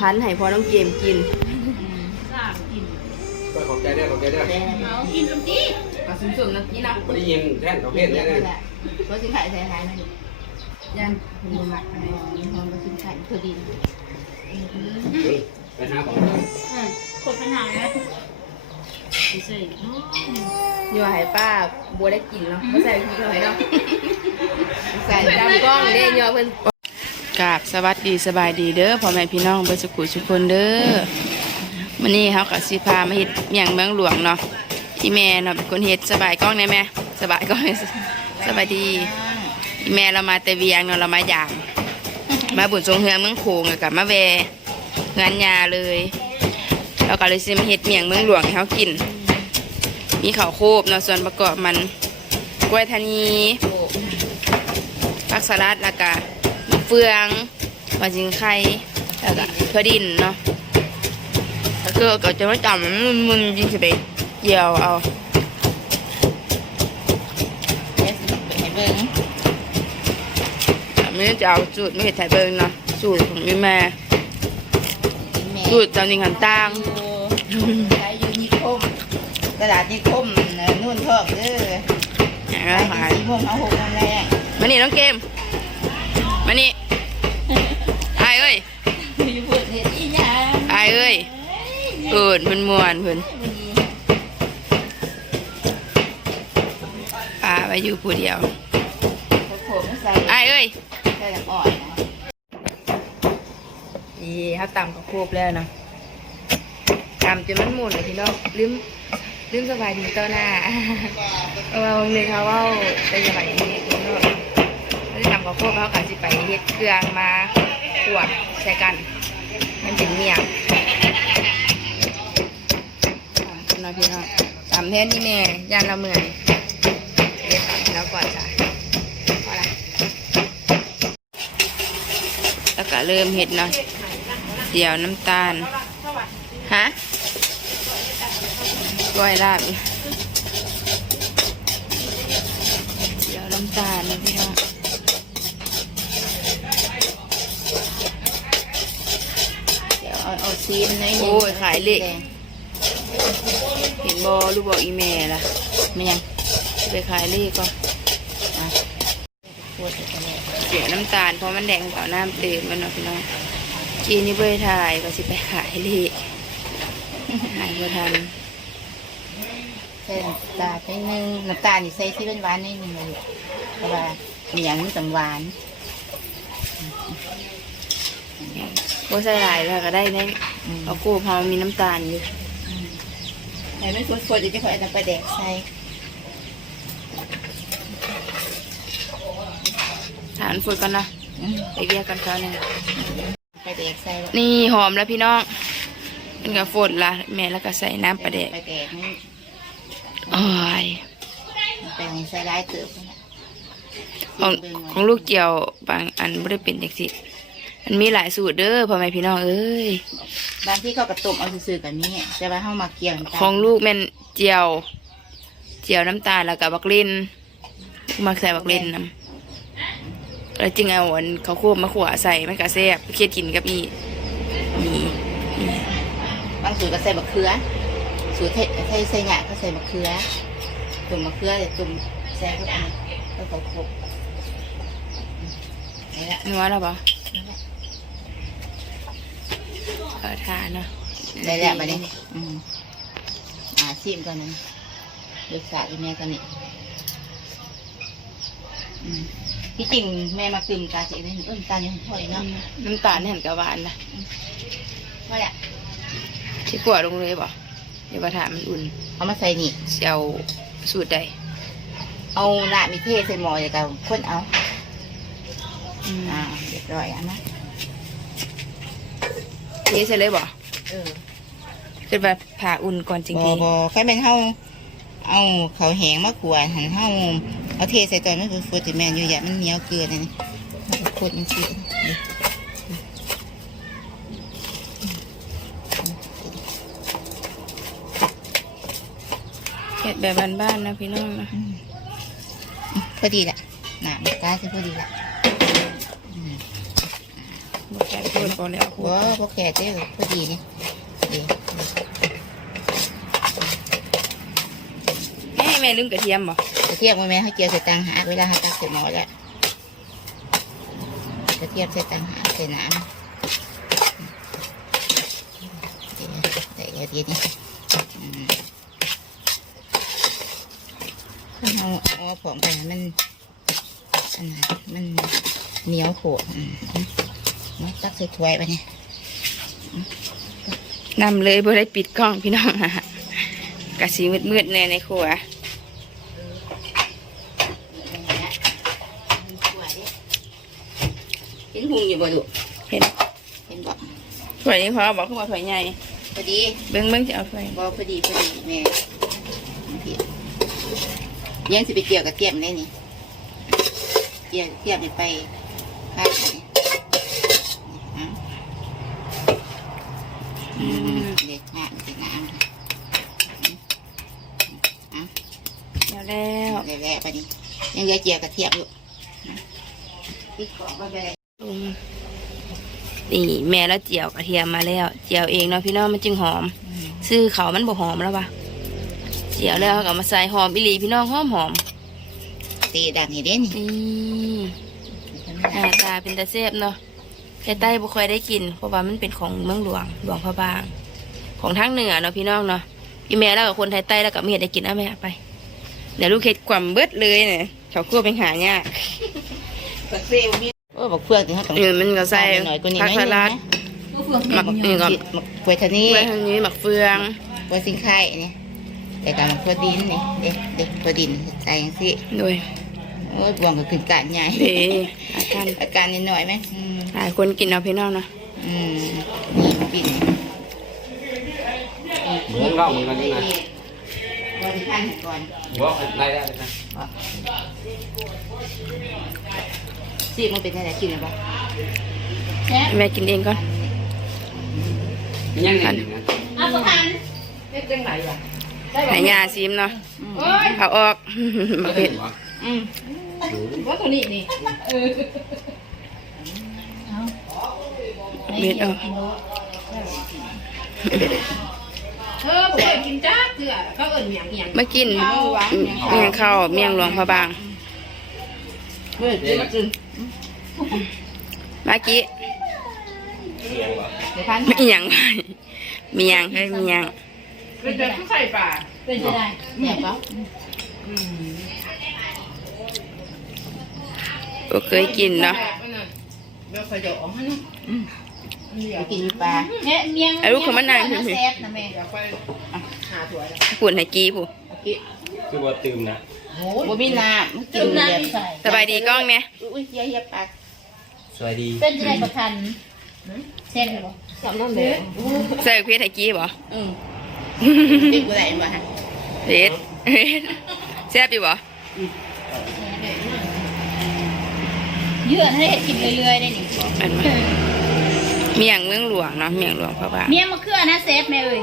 พันให้พอน้องเกมกินก็ขอบใจด้วยขอบใจด้วยเอากินลำดีเอาสุ่มๆนะนี่นะไม่ได้ยินแท่นเขาเพศเนี่ยเลยก็สิขายใส่ท้ายนะยันหมูหมักอะไรหอมก็สิขายพอดีไปหาของคนปัญหาแล้วใส่เนาะอยู่ให้ป้าบัวได้กินเนาะก็ใส่พริกหน่อยเนาะใส่ดำกล้องเด้ยอเพิ่น กราบสวัสดีสบายดีเด้อพ่อแม่พี่น้องเบิดสุขุทุกคนเด้อมื้อนี้เฮาก็สิพามาเฮ็ดเมียงเมืองหลวงเนาะอีแม่เนาะเป็นคนเฮ็ดสบายกล้องได้แม่สบายกล้องสบายดีอีแม่เรามาแต่เวียงเนาะเรามาอย่าง มาบุญทรงเฮืองเมืองโขงกับมาแวงานยาเลยเราก็เลยสิมาเฮ็ดเมียงเมืองหลวงให้เฮากิน มีข้าวโคบเนาะส่วนประกอบมันกล้วยทานีผักสลัดแล้วก็ เฟืองมาจิงไข่แล้วก็เพื่อดินเนาะก็คือก็จะมาจำมันมึนๆจริงสิไปเกี่ยวเอาให้เบิ่งอันนี้จะเอาสูตรไม่เห็ดไทยเบิงเนาะสูตรของแม่แม่แม่สูตรจำจริงหันต่างใช้อยู่นิคมตลาดนิคมนู่นทองเด้ออย่างไปนั้นหายสี่โมงเอาหกโมงแรงมานี่น้องเกมมานี่อายเอ้ยอยู่พูดเฮ็ดอีหยังอายเอ้ยเอินเพิ่นมวนเพิ่นปลาไปอยู่ผู้เดียวโขมใส่อายเอ้ยใส่ลำอ่อนนะนี่เขาตำกับโคบแล้วเนาะตำจนมันหมุนเลยพี่น้องลืมลืมสบายดีต่อหน้าเอามาวันหนึงเขาเว่าไปสบายดีพี่น้อง แล้วตำกับโคบเขากะสิไปเฮ็ดเครื่องมาขวดใส่กัน มันเป็นเมียงนะพี่น้องตำแทนนี่แม่ย่านละเมื่อยเดี๋ยวตำแล้วก่อนจ้ะพอละแล้วก็เริ่มเฮ็ดเนาะเดี๋ยวน้ำตาล ฮะก้อยลาบอีกเดี๋ยวน้ำตาลนะพี่น้อง ซีนหน่อยหนึงโอ้ยขายเละ เห็นบอลูกบอกอีเมลล่ะมันยังไปขายเละก่อนพูดไปแล้วเดี๋ยวน้ำตาลเพราะมันแดงต่อน้ำเติมมันเนาะพี่น้องกีนี่เบยถ่ายก็สิไปขายเละหายบ่ทันใส่น้ำตาลนิดนึงน้ำตาลนี่ใส่ที่เป็นหวานนิดนึงเลยเพราะว่ามีอย่างนี้ต้องหวาน บ่ใส่หลายแล้วก็ได้ในอืมเอากูพอมีน้ำตาลอยู่ให้มันฟดๆเดี๋ยวจะคอยเอาน้ำปลาแดกใส่ฐานฝึกกันเนาะอืมไปเรียกกันคราวหนึงปลาแดกใส่แล้วนี่หอมแล้วพี่น้องเป็นกับฝนละแม่แล้วก็ใส่น้ำปลาแดกปลาแดกนี่โอ้ยแปลงใส่ร้ายเติบนะของของลูกเจียวบางอันไม่ได้เป็นเด็กสิ มันมีหลายสูตรเด้อพ่อแม่พี่น้องเอ้ยบางที่เขากระตุกเอาซื่อๆกันนี้แต่ว่าเขามาเกี่ยวน้ำตาลของลูกแม่นเจียว เจียวน้ำตาลแล้วก็บักลินลูกมักใส่บักลินน้ำแล้วจริงเอาอันเขาวโควบมาขวใส่มันก็แซ่บเครียดกินกับอีนี่นี่บางสูตรก็ใส่มะเขือ สูตรเทศใส่ใส่หยาก็ใส่มะเขือตุ่มมะเขือเดี๋ยวตุ่มใส่เข้าไปแล้วก็ครบนี่แหละนัวแล้วปะ เออทานเนาะได้แล้วมาเนี่ยอืมอ่าชิมก่อนนะเลือกสาอีแม่กันนี่อืมที่จริงแม่มาตึมตาเจ๊ได้เอิ่มตายังพอเลยเนาะน้ำตาลเห็นกับหวานนะพอละที่กลัวลงเลยบ่เดี๋ยวมาถามมันอุ่น เอามาใส่นี่เสียวสูตรใด เอาหน้ามีเทใส่หม้อเดี๋ยวกับคนเอาอืมอ่า เรียบร้อยอะนะเทใส่เลยบ่เออคือแบบผ่าอุ่นก่อนจริงบอบอใครเป็นเฮาเอาเขาวแหงมาขวดหันเฮาเอาเทใส่ตอนมันคือฟูติแมนอยู่อย่ามันเหนียวเกินเลยนี่ขวดมันสิเดี๋ยวๆเห็ดแบบบ้านๆนะพี่น้องนะพอดีละหนามันกล้าจะพอดีละ บอกแกพูดพอแล้วพูดบ่บ่แขกเด้อพอดีนี่ดีแม่แม่ลืมกระเทียมบ่กระเทียมมาแม่ให้เจียวใส่ตังหากเวลาหาตักใส่หม้อแล้วกระเทียมใส่ตังหากใส่น้ำเดี๋ยวเดี๋ยวเดี๋ยวนี้อืมเอาเอาผงไปให้มันอันนั้นมันเหนียวโขกอืมมา ตักใส่ถ้วยไปเนี่ยนำเลยบ่ได้ปิดกล้องพี่น้องกะสีมืดๆแน่ในครัวเห็นหุงอยู่บ่ดุเห็นเห็นบ่ถ้วยนี้พอบอกขึ้นมาถ้วยใหญ่พอดีเบิ้งเบิ้งจะเอาถ้วยบ่พอดีพอดีแม่พี่ยังสิไปเกี่ยวกับเทียมได้นี่เกี่ยวเทียมนี่ไปข้าวนี่เอาอืมเด็กน้ำเด็กน้ำ เดี๋ยวแล้ว เอาแหละๆไปนี่ ยังเหลือเกี่ยวกับเทียมอยู่พี่ขอบ่ได้อืมนี่แม่แล้วเจียวกระเทียมมาแล้ว เจียวเองเนาะพี่น้องมันจึงหอม ซื้อเขามันบ่หอมแล้วปะเจียวแล้วก็มาใส่หอมอิลีพี่น้องหอมหอมตีดังนี่เด้นี่นี่หน้าตาเป็นตาเซฟเนาะไข่ใต้บ่ค่อยได้กิน เพราะว่ามันเป็นของเมืองหลวงหลวงพระบาง ของทางเหนือเนาะพี่น้องเนาะพี่แม่แล้วกับคนไทยใต้แล้วกับเมียได้กินเอาแม่ไปเดี๋ยวลูกเห็ดกว่ำเบิดเลยเนี่ย เขาคั่วเป็นหายากบักเซลมีโอ้บักเฟืองนี่เขาต้องเออมันก็ใส่หน่อยกว่านี้ผักสลัดลูกเฟืองหมักนี่ก็หมักกล้วยทะนี่เพื่อทางนี้หมักเฟือง กล้วยสิงไข่นี่แต่การหมักกล้วยดินนี่เด็กเด็กกล้วยดินใส่ยังสิโดยโอ้ยบวงก็ขึ้นการใหญ่เดอาการอาการนิดหน่อยไหมอืมหลายคนกินเอาพี่น้องเนาะอืมนี่ปิ่นเหมือนเราเหมือนกันนี่นะบริการก่อนหัวไล่ได้เลยนะ ซีมันเป็นอะไรกินหรือเปล่าแซ่บแม่กินเองก่อนยังไงอยู่นะเอาประกันเล็กจังไหนอะหายาซิมเนาะเอาออกมาไม่เผ็เห็ดนวะอืมว่าตัวนี้นี่เออเอาเผ็ดออกเออผมเคยกินจ้าเถื่อเขาเอิ่นเมียงเมียงมากินเมียงข้าวเมียงหลวงพระบาง เมื่อกินกินมากี้เสียงวะเดี๋ยวพันมีหยังไงมีหยังเฮ้ยมีหยังเป็นจะใส่ป่าเป็นจะได้เนี่ยเปล่าบ่เคยกินเนาะเราเคยจะออกให้นี่ไปกินอยู่ปลาแม่เมียงไอ้ลูกเขามันนานเมียงพี่แซ่บนะแม่หาถั่วปุ่นให้กี้ผู้กินคือว่าตื่มนะ บ่มีน้ำมันกิจุ่นมเดียวน้ำใส่สบายดีกล้องเนี่ยอุ้ยเฮียเฮียปากสวัสดีเป็นจะได้ประกันเส้นหรือเปล่าสำนักเลยใส่เพชรให้กี้บ่อืมเด็กกูได้มาฮะเพชรแซ่บอยู่บ่เยื่อให้กินเรื่อยๆได้นี่อันมาเมียงเมืองหลวงเนาะเมียงหลวงพระบางเมียงมะเขือนะเซฟแม่เอ้ย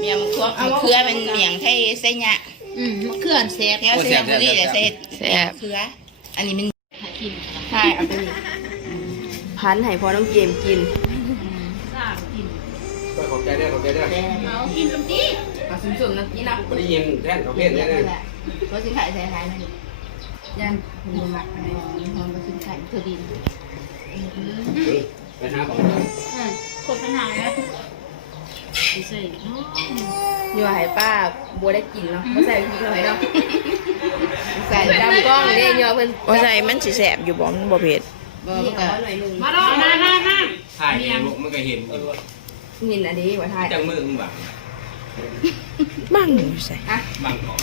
เมียมันครัวมันเครือมันเมียงไทยไส้ยะ อืมมะเขือเซฟแล้วเส้นบุรีเดี๋ยวเส้นเครือ อันนี้มันกินใช่เอาไปนี่พันให้พอน้องเกมกินสามกินก็ขอบใจด้วยขอบใจด้วยเอากินลำดีเอาสุ่มๆน้ำกี้นะไม่ได้ยินแท่นประเภทนี้เลยก็สิขายใส่ขายนั่นยันมีหมักอะไรหอมก็สิขายเธอดีไปหาของอืมคนปัญหาแล้ว ใส่อยู่ให้ป้าบัวได้กินเนาะบ่ใส่พริกหน่อยเนาะใส่ดำกล้องเด้เยอะเพิ่นว่าใส่มันสิแสบอยู่บ่มันบ่เผ็ดบ่นี่ก็ก็หน่อยหนึงมาลองมามามาถ่ายลูกมันก็เห็นอยู่นินอันนี้ว่าทายจังมือมึงบ้างบ้างอยู่ใส่บางของ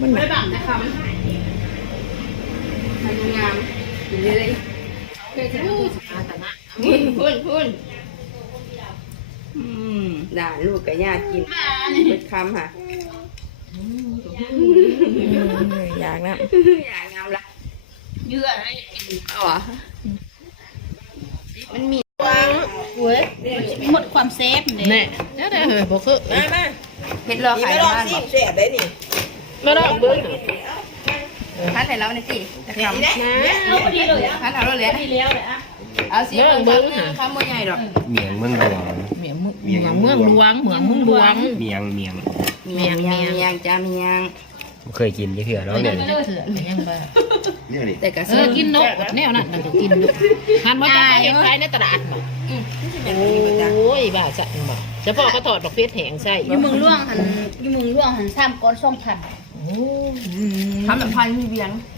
มันไม่บังนะคะมันหายทำงามกินเลยเคยจะดูอาตนะพุ่นพุ่นพุ่นอืม ด่าลูกกับญาติกินมาเนี่ยเปิดคำค่ะอืมอยากนะอย่างงามละเยื่อให้กินเอาเหรอมันมีเว้ยหมดความเซฟเลยแน่ได้ได้เฮ้ยบ่คือมามาเฮ็ดรอขายในบ้านบอกแสบได้นี่มาลองเบิ่งพันไหนแล้วนี่สิจะคำเอาพอดีเลยอะพันเอาแล้วเลยพอดีแล้วเลยอะเอาสิเบิ่งเบิ่งคำบ่ใหญ่ดอกเมียงเมืองหลวง เหมียงมึงเหมียงเมืองหลวงเหมืองเมืองหลวงเมียงเมียงเมียงเมียงเมียงจ้าเมียงเคยกินยี่เถื่อแล้วไม่เดี๋ได้ยวนี้เถื่อนยังบ้าเนี่ยนี่แต่ก็เออกินนกแนวนั้นนั่นก็กินนกหันมาจะเห็นขายในตลาดบ่โอ้ยบ้าจังบ่เฉพาะเขาถอดดอกเพชรแหงใช่อยู่เมืองร่วงหันอยู่เมืองร่วงหันสามก้อนสองพันโอ้ทำแบบพายมีเบียงเ